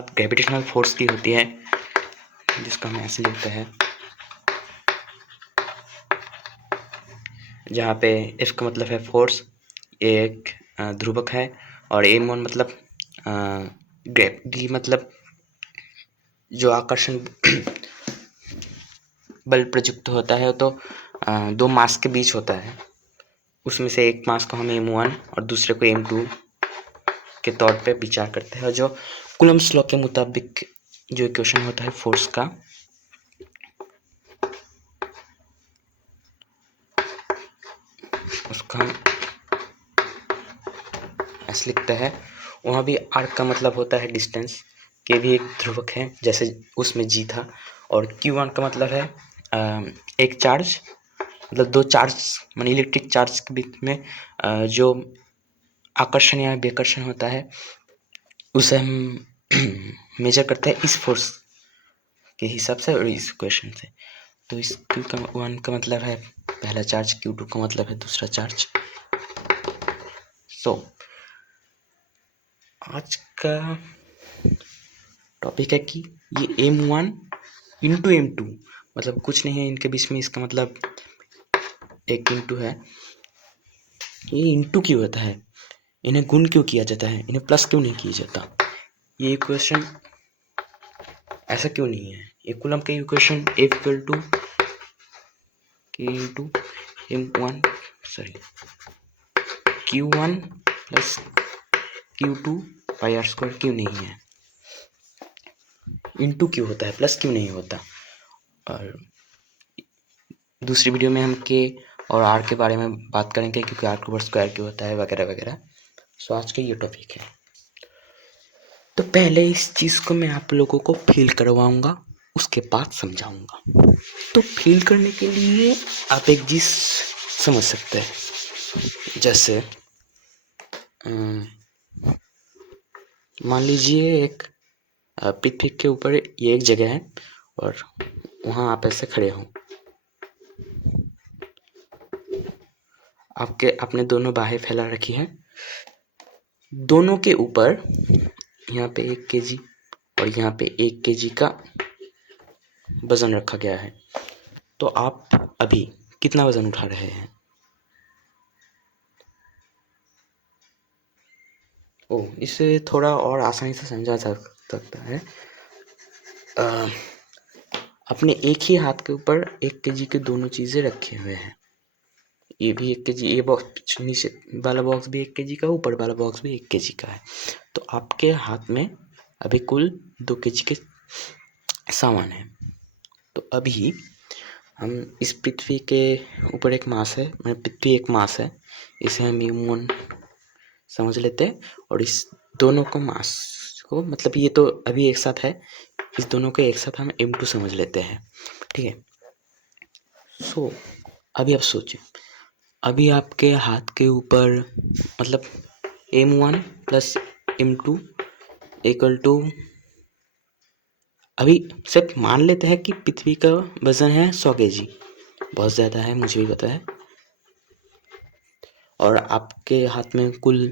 बात gravitational force की होती है, जिसको हम ऐसे लिखते हैं, जहाँ पे F का मतलब है फोर्स, ए एक ध्रुवक है, और m1 मतलब ग्रेविटी मतलब जो आकर्षण बल प्रयुक्त होता है, तो दो मास के बीच होता है। उसमें से एक मास को हम m1 और दूसरे को m2 के तौर पे विचार करते हैं, और जो कूलम्ब्स लॉ के मुताबिक जो इक्वेशन होता है फोर्स का, उसका हम ऐसे लिखते हैं। वहाँ भी r का मतलब होता है डिस्टेंस, के भी एक ध्रुवक है जैसे उसमें g था, और q1 का मतलब है एक चार्ज, मतलब दो चार्ज माने इलेक्ट्रिक चार्ज के बीच में जो आकर्षण या विकर्षण होता है, उसे हम मेजर करते हैं इस फोर्स के हिसाब से और इस इक्वेशन से। तो इस q1 का मतलब है पहला चार्ज, q2 का मतलब है दूसरा चार्ज। सो आज का टॉपिक है कि ये m1 इंटू m2 मतलब कुछ नहीं है इनके बीच में, इसका मतलब एक इंटू है। ये इंटू क्यों होता है, इन्हें गुण क्यों किया जाता है, इन्हें प्लस क्यों नहीं किया जाता, ये इक्वेशन ऐसा क्यों नहीं है। ये कूलम्ब का equation F equal to K into m1 sorry q1 plus q2 pi r square क्यों नहीं है, इंटू क्यों होता है, प्लस क्यों नहीं होता। और दूसरी वीडियो में हम के और आर के बारे में बात करेंगे, क्योंकि आर के ऊपर स्क्वायर क्यों होता है वगैरह वगैरह। सो आज का ये टॉपिक है। तो पहले इस चीज़ को मैं आप लोगों को फील करवाऊंगा, उसके बाद समझाऊंगा। तो फील करने के लिए आप एक चीज समझ सकते हैं, जैसे मान लीजिए एक पृथ्वी के ऊपर ये एक जगह है और वहाँ आप ऐसे खड़े हों, आपके अपने दोनों बाहें फैला रखी हैं, दोनों के ऊपर यहाँ पे 1 kg और यहाँ पे 1 kg का वजन रखा गया है। तो आप अभी कितना वजन उठा रहे हैं। इसे थोड़ा और आसानी से समझा जा सकता है। अपने एक ही हाथ के ऊपर 1 kg के दोनों चीज़ें रखे हुए हैं। ये भी 1 kg, ये बॉक्स नीचे वाला बॉक्स भी 1 kg का, ऊपर वाला बॉक्स भी 1 kg का है। तो आपके हाथ में अभी कुल 2 kg के सामान है। तो अभी हम इस पृथ्वी के ऊपर एक मास है, पृथ्वी एक मास है, इसे हम m1 समझ लेते हैं, और इस दोनों को मास को मतलब ये तो अभी एक साथ है, इस दोनों को एक साथ हम m2 समझ लेते हैं। ठीक है। सो अभी आप सोचिए, अभी आपके हाथ के ऊपर मतलब m1 plus m2 equal to, अभी सिर्फ मान लेते हैं कि पृथ्वी का वजन है 100 kg, बहुत ज़्यादा है मुझे भी पता है, और आपके हाथ में कुल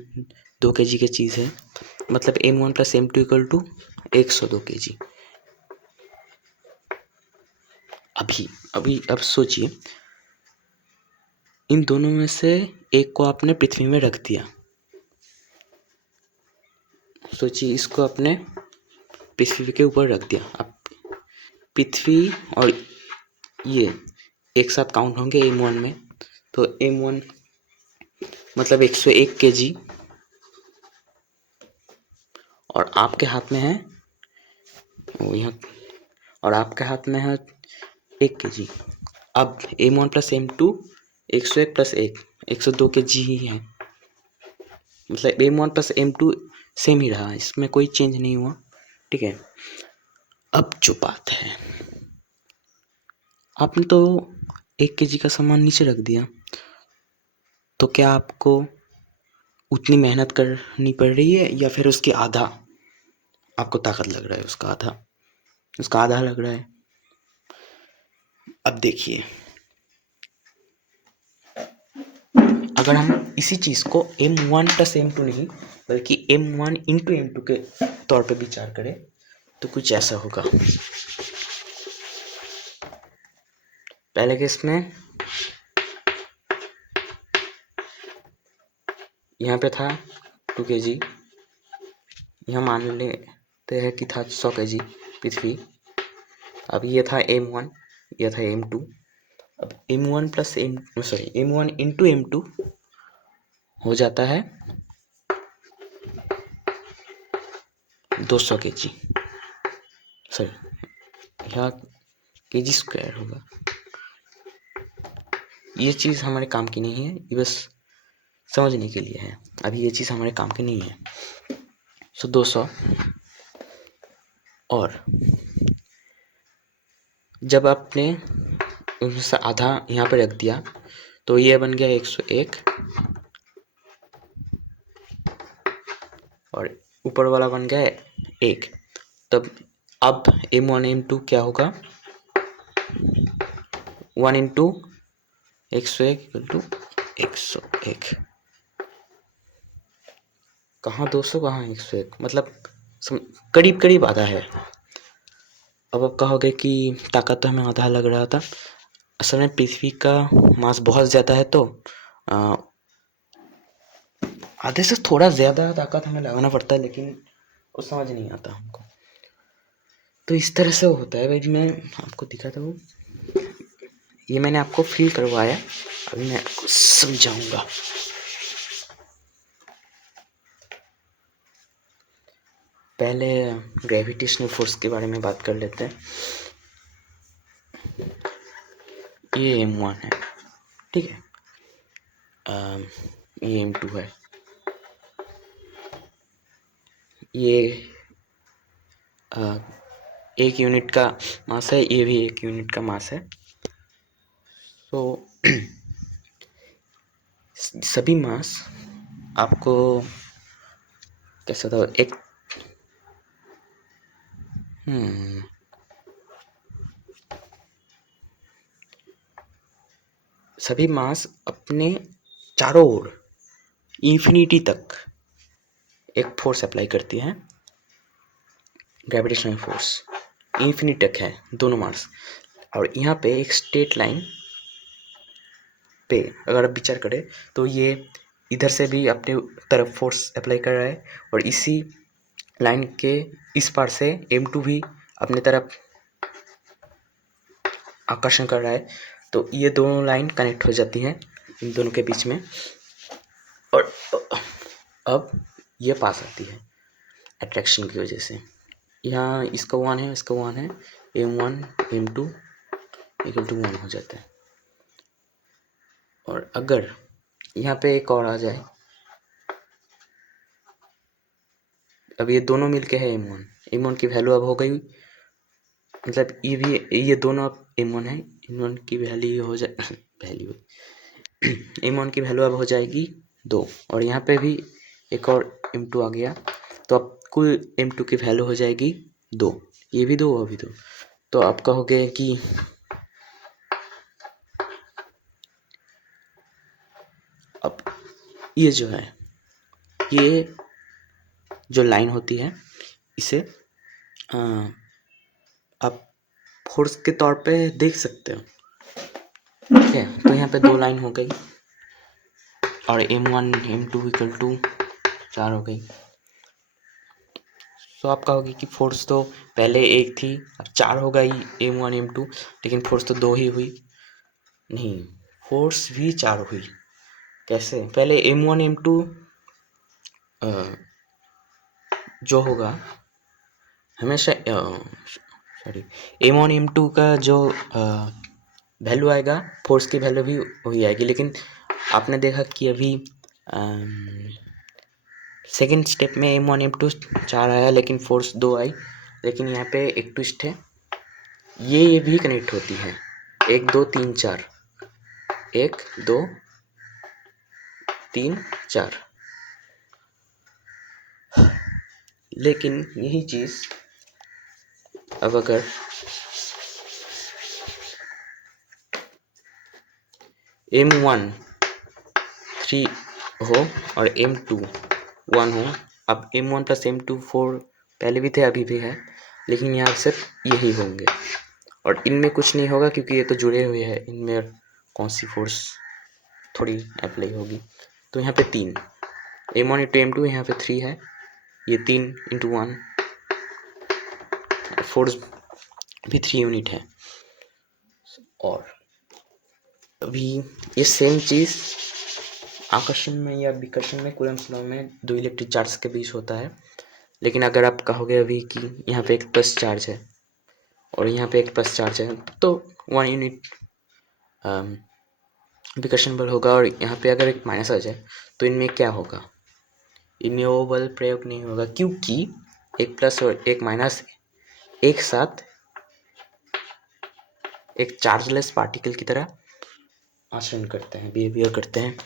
2 kg की चीज़ है, मतलब m1 plus m2 equal to 102 kg। अभी अब सोचिए, इन दोनों में से एक को आपने पृथ्वी में रख दिया। सोचिए इसको आपने पृथ्वी के ऊपर रख दिया। अब पृथ्वी और ये एक साथ काउंट होंगे m1 में, तो m1 मतलब 101 kg, और आपके हाथ में है यहाँ, और आपके हाथ में है 1 kg। अब m1 plus m2 101 plus 1 102 kg ही है, मतलब m1 प्लस m2 सेम ही रहा, इसमें कोई चेंज नहीं हुआ। ठीक है। अब जो बात है, आपने तो 1 kg का सामान नीचे रख दिया, तो क्या आपको उतनी मेहनत करनी पड़ रही है, या फिर उसकी आधा आपको ताकत लग रहा है, उसका आधा लग रहा है। अब देखिए, अगर हम इसी चीज़ को m1 प्लस m2 नहीं बल्कि m1 इंटू m2 के तौर पे विचार करें, तो कुछ ऐसा होगा। पहले केस में यहाँ पे था 2 kg, यहाँ मान लेते हैं कि था 100 kg पृथ्वी। अब ये था M1, यह था M2। अब M1 plus M1 into M2 हो जाता है 200 kg, सॉरी यहाँ kg स्क्वायर होगा। ये चीज़ हमारे काम की नहीं है, ये बस समझने के लिए है, अभी ये चीज़ हमारे काम की नहीं है। 200 और जब आपने उससे आधा यहाँ पे रख दिया तो ये बन गया 101 और ऊपर वाला बन गया 1। तब अब M1 M2 क्या होगा, 1 इंटू 101 इक्वल टू 101। कहाँ 200 कहाँ 101, मतलब करीब करीब आधा है। अब आप कहोगे कि ताकत तो हमें आधा लग रहा था, असल में पृथ्वी का मास बहुत ज़्यादा है तो आधे से थोड़ा ज़्यादा ताकत हमें लगाना पड़ता है, लेकिन वो समझ नहीं आता हमको। तो इस तरह से होता है भाई। मैं आपको दिखाता हूँ, ये मैंने आपको फील करवाया, अभी मैं आपको समझाऊंगा। पहले ग्रेविटेशनल फोर्स के बारे में बात कर लेते हैं। ये M1 है, ठीक है, ये M2 है, ये एक यूनिट का मास है, ये भी एक यूनिट का मास है। तो सभी मास आपको कैसा था, एक सभी मास अपने चारों ओर इन्फिनिटी तक एक फोर्स अप्लाई करती है, ग्रेविटेशनल फोर्स इन्फिनिटी तक है दोनों मास। और यहाँ पे एक स्ट्रेट लाइन पे अगर आप विचार करें तो ये इधर से भी अपने तरफ फोर्स अप्लाई कर रहा है और इसी लाइन के इस पार से M2 भी अपने तरफ आकर्षण कर रहा है। तो ये दोनों लाइन कनेक्ट हो जाती हैं इन दोनों के बीच में, और अब ये पास आती है अट्रैक्शन की वजह से। यहाँ इसका 1 है, इसका 1 है, M1 M2 इक्वल टू 1 हो जाता है। और अगर यहाँ पे एक और आ जाए, अब ये दोनों मिलके है M1 की वैल्यू अब हो गई, मतलब ये भी ये दोनों अब M1 है, M1 की वैल्यू हो जाए M1 की वैल्यू अब हो जाएगी 2, और यहाँ पे भी एक और M2 आ गया, तो अब कुल M2 की वैल्यू हो जाएगी 2, ये भी 2 वो भी 2। तो आप कहोगे कि अब ये जो है, ये जो लाइन होती है इसे आप फोर्स के तौर पे देख सकते हो, ठीक है। तो यहाँ पे 2 लाइन हो गई और M1 M2 इक्वल टू 4 हो गई। तो आप कहोगे कि फोर्स तो पहले 1 थी, अब 4 हो गई M1 M2, लेकिन फोर्स तो 2 ही हुई। नहीं, फोर्स भी 4 हुई। कैसे? पहले M1 M2 जो होगा हमेशा सॉरी M1 M2 का जो वैल्यू आएगा, फोर्स की वैल्यू भी वही आएगी। लेकिन आपने देखा कि अभी सेकेंड स्टेप में M1 M2 4 आया लेकिन फोर्स 2 आई। लेकिन यहाँ पे एक ट्विस्ट है, ये भी कनेक्ट होती है 1 2 3 4, 1 2 3 4। लेकिन यही चीज़ अब अगर M1 3 हो और M2 1 हो, अब M1 प्लस M2 4 पहले भी थे अभी भी है, लेकिन यहाँ सिर्फ यही होंगे और इनमें कुछ नहीं होगा क्योंकि ये तो जुड़े हुए हैं, इनमें कौन सी फोर्स थोड़ी अप्लाई होगी। तो यहाँ पे 3 m1 इंटू m2, यहाँ पे 3 है, ये 3 इंटू 1, फोर्स भी 3 यूनिट है। और अभी ये सेम चीज़ आकर्षण में या विकर्षण में कूलम्ब्स लॉ में 2 इलेक्ट्रिक चार्ज के बीच होता है। लेकिन अगर आप कहोगे अभी कि यहाँ पे एक प्लस चार्ज है और यहाँ पे एक प्लस चार्ज है, तो 1 यूनिट विकर्षण बल होगा, और यहाँ पे अगर एक माइनस आ जाए तो इनमें क्या होगा, इनमें वो बल प्रयोग नहीं होगा, क्योंकि एक प्लस और एक माइनस एक साथ एक चार्जलेस पार्टिकल की तरह आचरण करते हैं, बिहेवियर करते हैं।